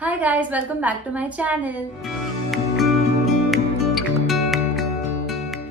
Hi guys, welcome back to my channel.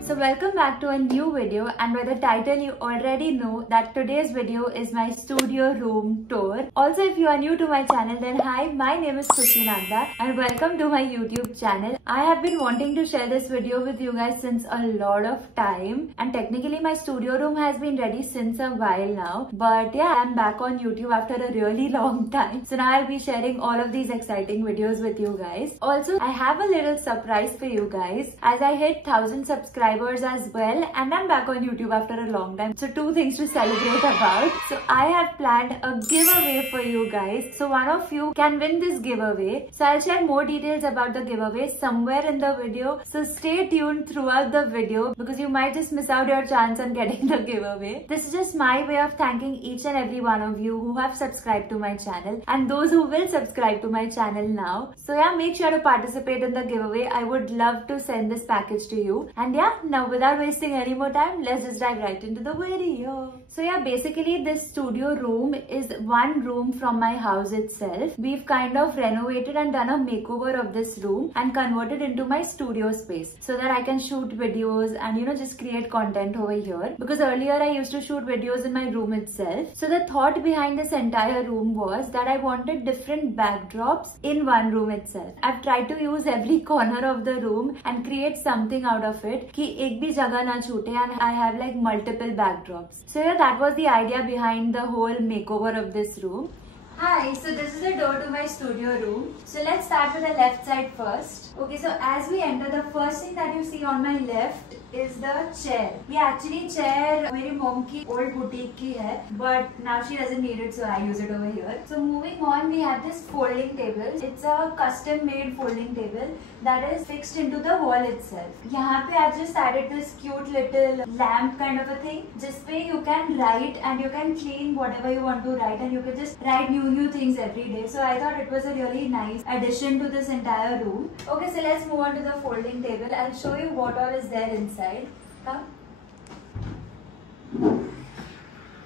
So welcome back to a new video, and by the title you already know that today's video is my studio room tour. Also, if you are new to my channel, then hi, my name is Khushi Nanda and welcome to my YouTube channel. I have been wanting to share this video with you guys since a lot of time, and technically my studio room has been ready since a while now. But yeah, I'm back on YouTube after a really long time. So now I'll be sharing all of these exciting videos with you guys. Also, I have a little surprise for you guys as I hit 1000 subscribers as well, and I'm back on YouTube after a long time. So two things to celebrate about. So I have planned a giveaway for you guys. So one of you can win this giveaway. So I'll share more details about the giveaway somewhere in the video. So stay tuned throughout the video because you might just miss out your chance on getting the giveaway. This is just my way of thanking each and every one of you who have subscribed to my channel and those who will subscribe to my channel now. So yeah, make sure to participate in the giveaway. I would love to send this package to you. And yeah, now without wasting any more time, let's just dive right into the video. So yeah, basically this studio room is one room from my house itself. We've kind of renovated and done a makeover of this room and converted into my studio space so that I can shoot videos and just create content over here, because earlier I used to shoot videos in my room itself. So the thought behind this entire room was that I wanted different backdrops in one room itself. I've tried to use every corner of the room and create something out of it कि एक भी जगह ना छूटे, and I have like multiple backdrops. So yeah, that was the idea behind the whole makeover of this room. Hi, so this is the door to my studio room. So let's start with the left side first. Okay, so as we enter, the first thing that you see on my left is the chair. Yeah, actually chair मेरी mom की old boutique की है, but now she doesn't need it, so I use it over here. So moving on, we have this folding table. It's a custom made folding table that is fixed into the wall itself. यहाँ पे I've just added this cute little lamp kind of a thing, जिसपे you can write and you can clean whatever you want to write, and you can just write new things every day. So I thought it was a really nice addition to this entire room. Okay, so let's move on to the folding table. I'll show you what all is there inside. Come.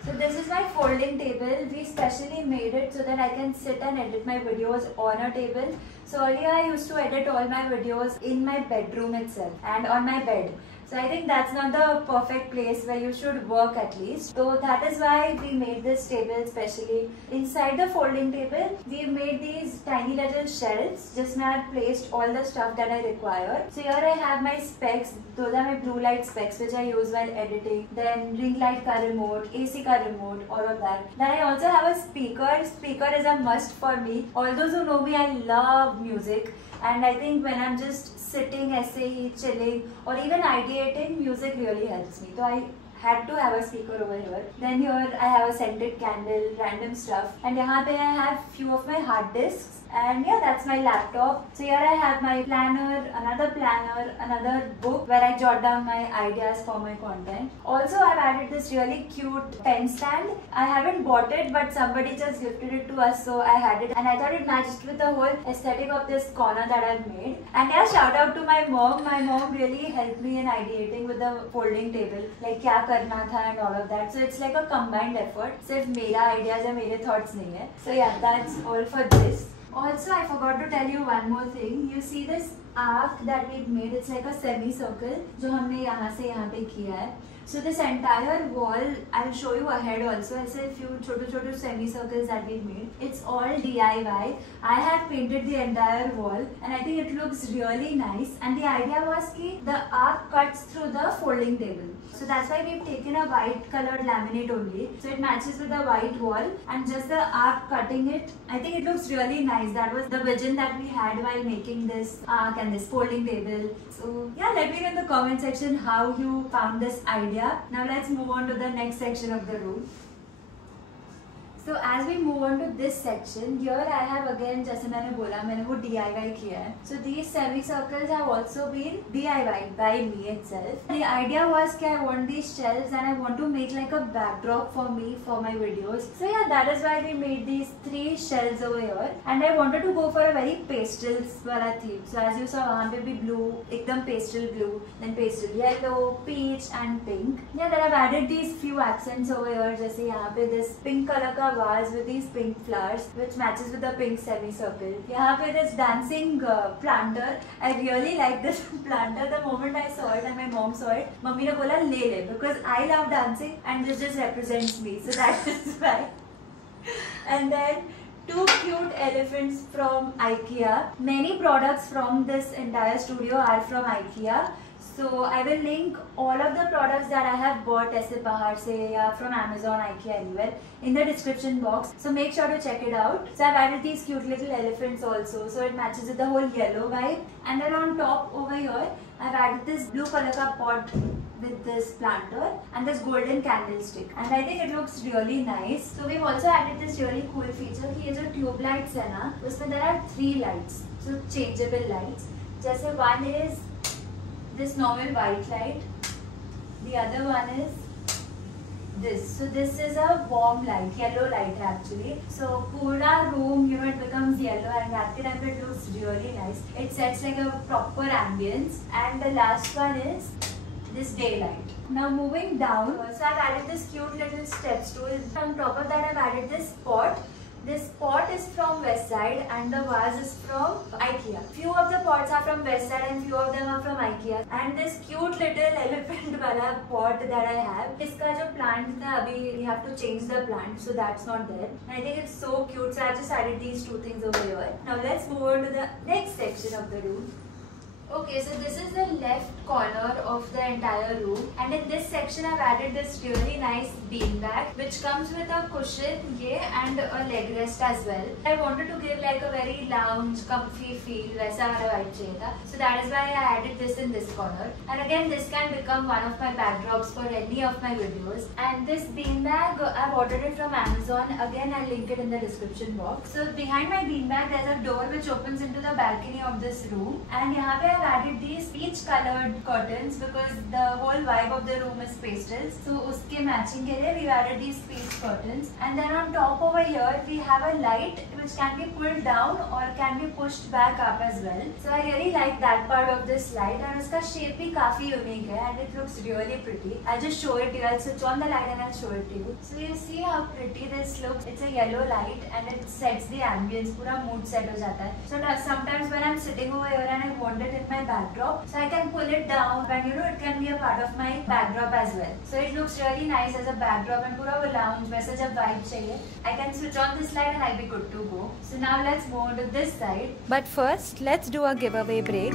So this is my folding table. We specially made it so that I can sit and edit my videos on a table. So earlier I used to edit all my videos in my bedroom itself and on my bed. So I think that's not the perfect place where you should work at least. So that is why we made this table specially. Inside the folding table, we've made these tiny little shelves. Just now I've placed all the stuff that I require. So here I have my specs. Those are my blue light specs which I use while editing. Then ring light ka remote, AC ka remote, all of that. Then I also have a speaker. Speaker is a must for me. All those who know me, I love music. And I think when I'm just sitting, essay, chilling, or even ideating, music really helps me. So I had to have a speaker over here. Then here I have a scented candle, random stuff. And यहाँ पे I have few of my hard disks. And yeah, that's my laptop. So here I have my planner, another book where I jot down my ideas for my content. Also, I've added this really cute pen stand. I haven't bought it, but somebody just gifted it to us, so I had it. And I thought it matched with the whole aesthetic of this corner that I've made. And yeah, shout out to my mom. My mom really helped me in ideating with the folding table. Like क्या करना था and all of that. So it's like a combined effort. सिर्फ मेरा ideas या मेरे thoughts नहीं है. So yeah, that's all for this. Also, I forgot to tell you one more thing. You see this arc that we've made? It's like a semicircle जो हमने यहाँ से यहाँ पे किया है. So this entire wall, I'll show you ahead also. I said few छोटे semicircles that we've made. It's all DIY. I have painted the entire wall, and I think it looks really nice. And the idea was that the arc cuts through the folding table. So that's why we've taken a white colored laminate only. So it matches with the white wall and just the arc cutting it. I think it looks really nice. That was the vision that we had while making this arc and this folding table. So yeah, let me know in the comment section how you found this idea. Now let's move on to the next section of the room. So as we move on to this section, here I have again, जैसे मैंने बोला, मैंने वो DIY किया है. So these semicircles have also been DIYed by me itself. The idea was that I want these shelves and I want to make like a backdrop for me for my videos. So yeah, that is why we made these 3 shelves over here. And I wanted to go for a very pastels वाला theme. So as you saw, वहाँ पे भी blue, एकदम pastel blue, then pastel yellow, peach and pink. Yeah, then I've added these few accents over here. जैसे यहाँ पे this pink color का vase with these pink flowers which matches with the pink semicircle. यहाँ पे this dancing planter. I really like this planter. The moment I saw it and my mom saw it, mummy ने बोला ले ले because I love dancing and this just represents me. So that is why. And then two cute elephants from IKEA. Many products from this entire studio are from IKEA. So I will link all of the products that I have bought ऐसे बाहर से या from Amazon, IKEA, anywhere in the description box. So make sure to check it out. So I've added these cute little elephants also. So it matches with the whole yellow vibe. And then on top over here, I've added this blue color ka pot with this planter and this golden candlestick. And I think it looks really nice. So we've also added this really cool feature कि ये जो tube lights है ना, उसमें there are 3 lights. So changeable lights. जैसे one is this normal white light, the other one is this. So this is a warm light, yellow light actually. So pura room, you know, it becomes yellow and at the time it looks really nice. It sets like a proper ambience. And the last one is this daylight. Now moving down, so I've added this cute little step stool. On top of that I've added this pot. This pot is from Westside and the vase is from IKEA. Few of the pots are from Westside and few of them are from IKEA. And this cute little elephant wala pot that I have, iska jo plant tha abhi we have to change the plant, so that's not there. And I think it's so cute, so I just added these 2 things over here. Now let's move on to the next section of the room. Okay, so this is the left corner of the entire room, and in this section I've added this really nice beanbag which comes with a cushion and a leg rest as well. I wanted to give like a very lounge, comfy feel, वैसा वाला vibe चाहिए था. So that is why I added this in this corner. And again, this can become one of my backdrops for any of my videos. And this beanbag, I've ordered it from Amazon. Again, I'll link it in the description box. So behind my beanbag, there's a door which opens into the balcony of this room. And यहाँ पे I've added these peach colored curtains because the whole vibe of the room is pastels. So उसके matching के लिए we've added these peach curtains. And then on top over here we have a light which can be pulled down or can be pushed back up as well. So I really like that part of this light, and उसका shape भी काफी unique है and it looks really pretty. I'll just show it to you. I'll switch on the light and I'll show it to you. So you see how pretty this looks. It's a yellow light and it sets the ambience. पूरा mood set हो जाता है. So sometimes when I'm sitting over here and I want it in my backdrop, so I can pull it down and you know it can be a part of my backdrop as well. So it looks really nice as a backdrop and पूरा वो lounge वैसा जब vibe चाहिए, I can switch on this light and I'll be good to go. So now let's move on to this side. But first, let's do a giveaway break.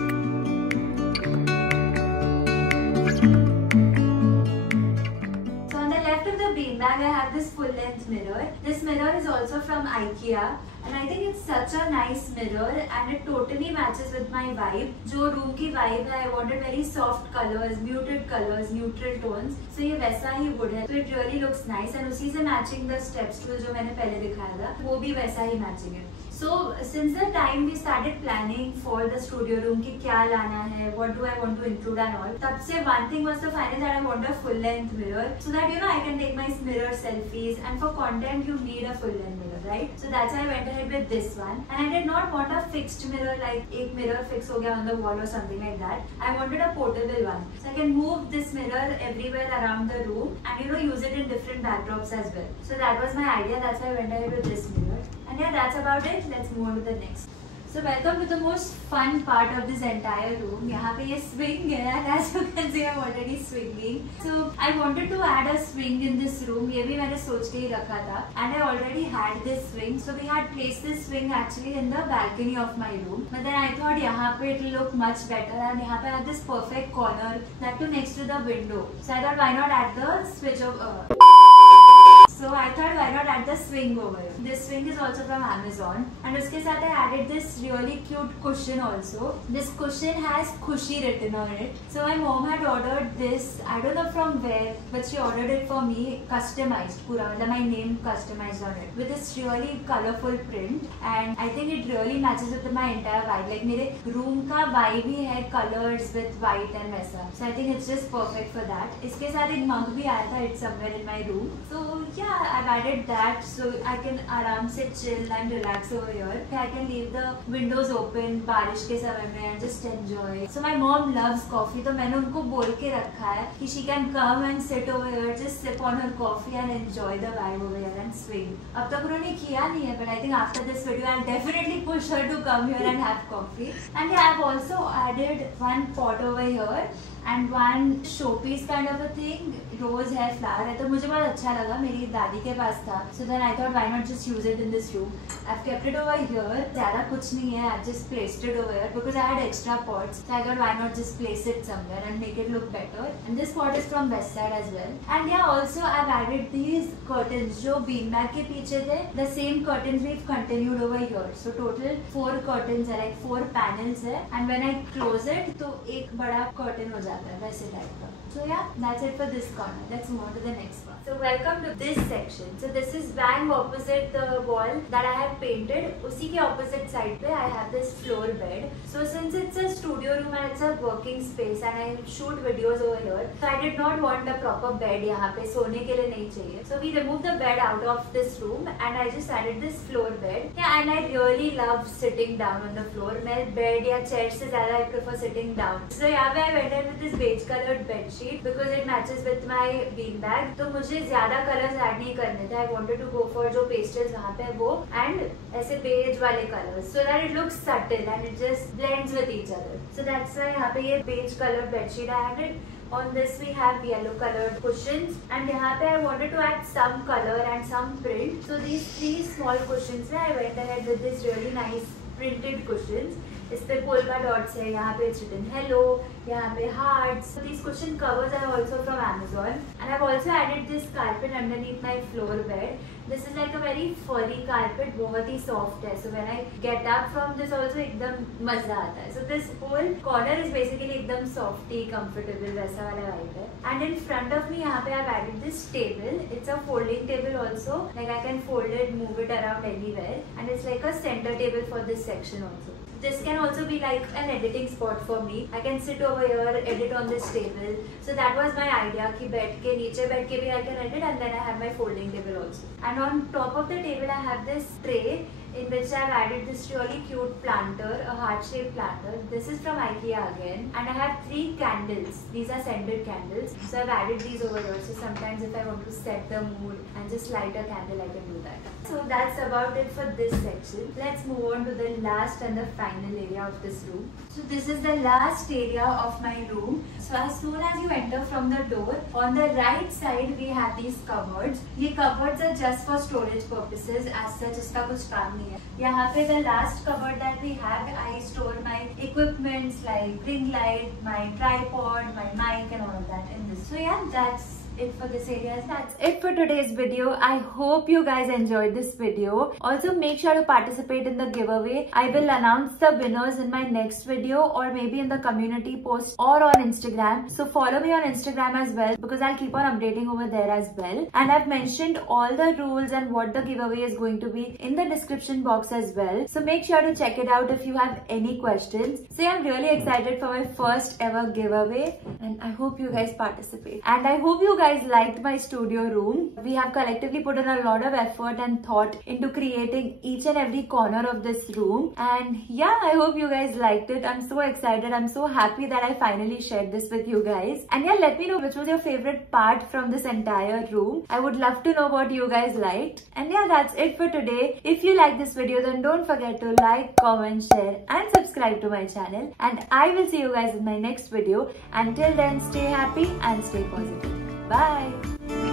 Beanbag, I have this full length mirror. This mirror is also from IKEA and I think it's such a nice mirror and it totally matches with my vibe. जो room की vibe है, I wanted very soft colors, muted colors, neutral tones. So ये वैसा ही wood है, so it really looks nice and उसी से matching the step stool जो मैंने पहले दिखाया था, वो भी वैसा ही matching है. So since the time we started planning for the studio room कि क्या लाना है, what do I want to include and all, तब से one thing was to find that I want a full length mirror so that you know I can take my mirror selfies, and for content you need a full length mirror, right? So that's why I went ahead with this one, and I did not want a fixed mirror like एक mirror fix हो गया on the wall or something like that. I wanted a portable one so I can move this mirror everywhere around the room and you know use it in different backdrops as well. So that was my idea. That's why I went ahead with this mirror. And yeah, that's about it. Let's move on to the next. So welcome to the most fun part of this entire room. यहाँ पे ये swing है and as you can see I'm already swinging. So I wanted to add a swing in this room. ये भी मैंने सोच के ही रखा था. And I already had this swing. So we had placed this swing actually in the balcony of my room. But then I thought यहाँ पे it will look much better and यहाँ पे I have this perfect corner that too next to the window. So I thought why not add the switch of So I thought why not add the swing over here. This swing is also from Amazon and उसके साथ I added this really cute cushion also. This cushion has Khushi written on it. So my mom had ordered this, I don't know from where, but she ordered it for me customized, पूरा मतलब my name customized on it with this really colorful print, and I think it really matches with my entire vibe. Like मेरे room का vibe ही है colors with white and वैसा. So I think it's just perfect for that. इसके साथ एक mug भी आया था, it's somewhere in my room. So yeah. yeah, I've added that so I can aram se chill and relax over here. I can leave the windows open बारिश के समय में and just enjoy. So my mom loves coffee, तो मैंने उनको बोल के रखा है कि she can come and sit over here, just sip on her coffee and enjoy the vibe over here and swing. अब तक उन्होंने किया नहीं है, but I think after this video I'll definitely push her to come here and have coffee. And yeah, I've also added one pot over here and one showpiece kind of a thing. Rose hair flower है, तो मुझे बहुत अच्छा लगा, मेरी दादी के पास था. So then I thought why not just use it in this room. I've kept it over here. ज़्यादा कुछ नहीं है. I've just placed it over here because I had extra pots. So I thought why not just place it somewhere and make it look better. And this pot is from Westside as well. And yeah, also I've added these curtains जो beanbag के पीछे थे. The same curtains we've continued over here. So total 4 curtains है, like 4 panels है. And when I close it, तो एक बड़ा curtain हो जाता है वैसे टाइप का. So yeah, that's it for this corner. Let's move on to the next one. So welcome to this section. So this is bang opposite the wall that I have painted. उसी के opposite side पे I have this floor bed. So since it's a studio room and it's a working space and I shoot videos over here, so I did not want a proper bed यहाँ पे सोने के लिए नहीं चाहिए. So we removed the bed out of this room and I just added this floor bed. Yeah, and I really love sitting down on the floor. मैं bed या chair से ज़्यादा I prefer sitting down. So यहाँ पे I went in with this beige colored bed sheet because it matches with my bean bag. तो मुझे ज़्यादा colours add नहीं करने थे. I wanted to go for जो pastels वहाँ पे वो and ऐसे beige वाले colours so that it looks subtle and it just blends with each other. So that's why यहाँ पे ये beige colored bed sheet I added. On this we have yellow colored cushions and यहाँ पे I wanted to add some color and some print. So these 3 small cushions में I went ahead with this really nice printed cushions. इस पे polka dots है, यहाँ पे it's written hello, यहाँ पे hearts. So these cushion covers are also from Amazon and I've also added this carpet underneath my floor bed. This is like a very furry carpet, बहुत ही soft है. So when I get up from this also एकदम मजा आता है. So this whole corner is basically एकदम softy, comfortable वैसा वाला vibe है. And in front of me यहाँ पे I've added this table. It's a folding table also. Like I can fold it, move it around anywhere, and it's like a center table for this section also. This can also be like an editing spot for me. I can sit over here, edit on this table. So that was my idea कि बैठ के नीचे बैठ के भी I can edit and then I have my folding table also. And on top of the table I have this tray in which I have added this really cute planter, a heart-shaped planter. This is from IKEA again. And I have 3 candles. These are scented candles. So I've added these over here. So sometimes if I want to set the mood and just light a candle, I can do that. So that's about it for this section. Let's move on to the last and the final area of this room. So this is the last area of my room. So as soon as you enter from the door, on the right side we have these cupboards. These cupboards are just for storage purposes. As such, इसका कुछ काम नहीं है. यहाँ पे the last cupboard that we have, I store my equipments like ring light, my tripod, my mic and all of that in this. So yeah, that's it for this area. That's it for today's video. I hope you guys enjoyed this video. Also make sure to participate in the giveaway. I will announce the winners in my next video or maybe in the community post or on Instagram. So follow me on Instagram as well because I'll keep on updating over there as well. And I've mentioned all the rules and what the giveaway is going to be in the description box as well. So make sure to check it out if you have any questions. So I'm really excited for my first ever giveaway and I hope you guys participate. And I hope you guys liked my studio room. We have collectively put in a lot of effort and thought into creating each and every corner of this room. And yeah, I hope you guys liked it. I'm so excited. I'm so happy that I finally shared this with you guys. And yeah, let me know which was your favorite part from this entire room. I would love to know what you guys liked. And yeah, that's it for today. If you like this video, then don't forget to like, comment, share and subscribe to my channel. And I will see you guys in my next video. Until then, stay happy and stay positive. Bye.